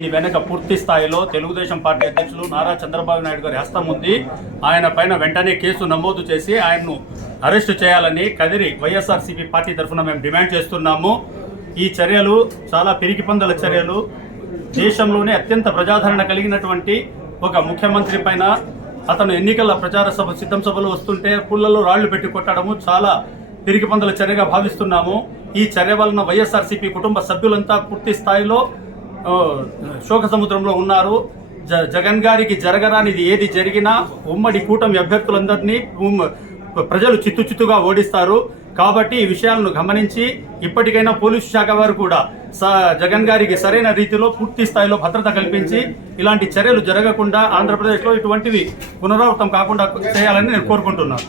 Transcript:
వెనక పూర్తి స్థాయిలో తెలుగుదేశం పార్టీ అధ్యక్షులు నారా చంద్రబాబు నాయుడు గారి హస్తం ఉంది. ఆయన పైన వెంటనే కేసు నమోదు చేసి ఆయన్ను అరెస్టు చేయాలని కదిరి వైఎస్ఆర్సీపీ పార్టీ తరఫున మేము డిమాండ్ చేస్తున్నాము. ఈ చర్యలు చాలా పిరికిపందల చర్యలు. దేశంలోనే అత్యంత ప్రజాదరణ కలిగినటువంటి ఒక ముఖ్యమంత్రి పైన అతను ఎన్నికల ప్రచార సభ సిద్ధం సభలు వస్తుంటే పుల్లలో రాళ్ళు పెట్టి కొట్టడము చాలా పిరికిపందల చర్యగా భావిస్తున్నాము. ఈ చర్య వలన వైఎస్ఆర్సీపీ కుటుంబ సభ్యులంతా పూర్తి స్థాయిలో శోక సముద్రంలో ఉన్నారు. జ జగన్ గారికి జరగరానిది ఏది జరిగినా ఉమ్మడి కూటమి అభ్యర్థులందరినీ ప్రజలు చిత్తు చిత్తుగా ఓడిస్తారు. కాబట్టి ఈ విషయాలను గమనించి ఇప్పటికైనా పోలీసు శాఖ వారు కూడా జగన్ గారికి సరైన రీతిలో పూర్తి స్థాయిలో భద్రత కల్పించి ఇలాంటి చర్యలు జరగకుండా ఆంధ్రప్రదేశ్లో ఇటువంటివి పునరావృతం కాకుండా చేయాలని నేను కోరుకుంటున్నాను.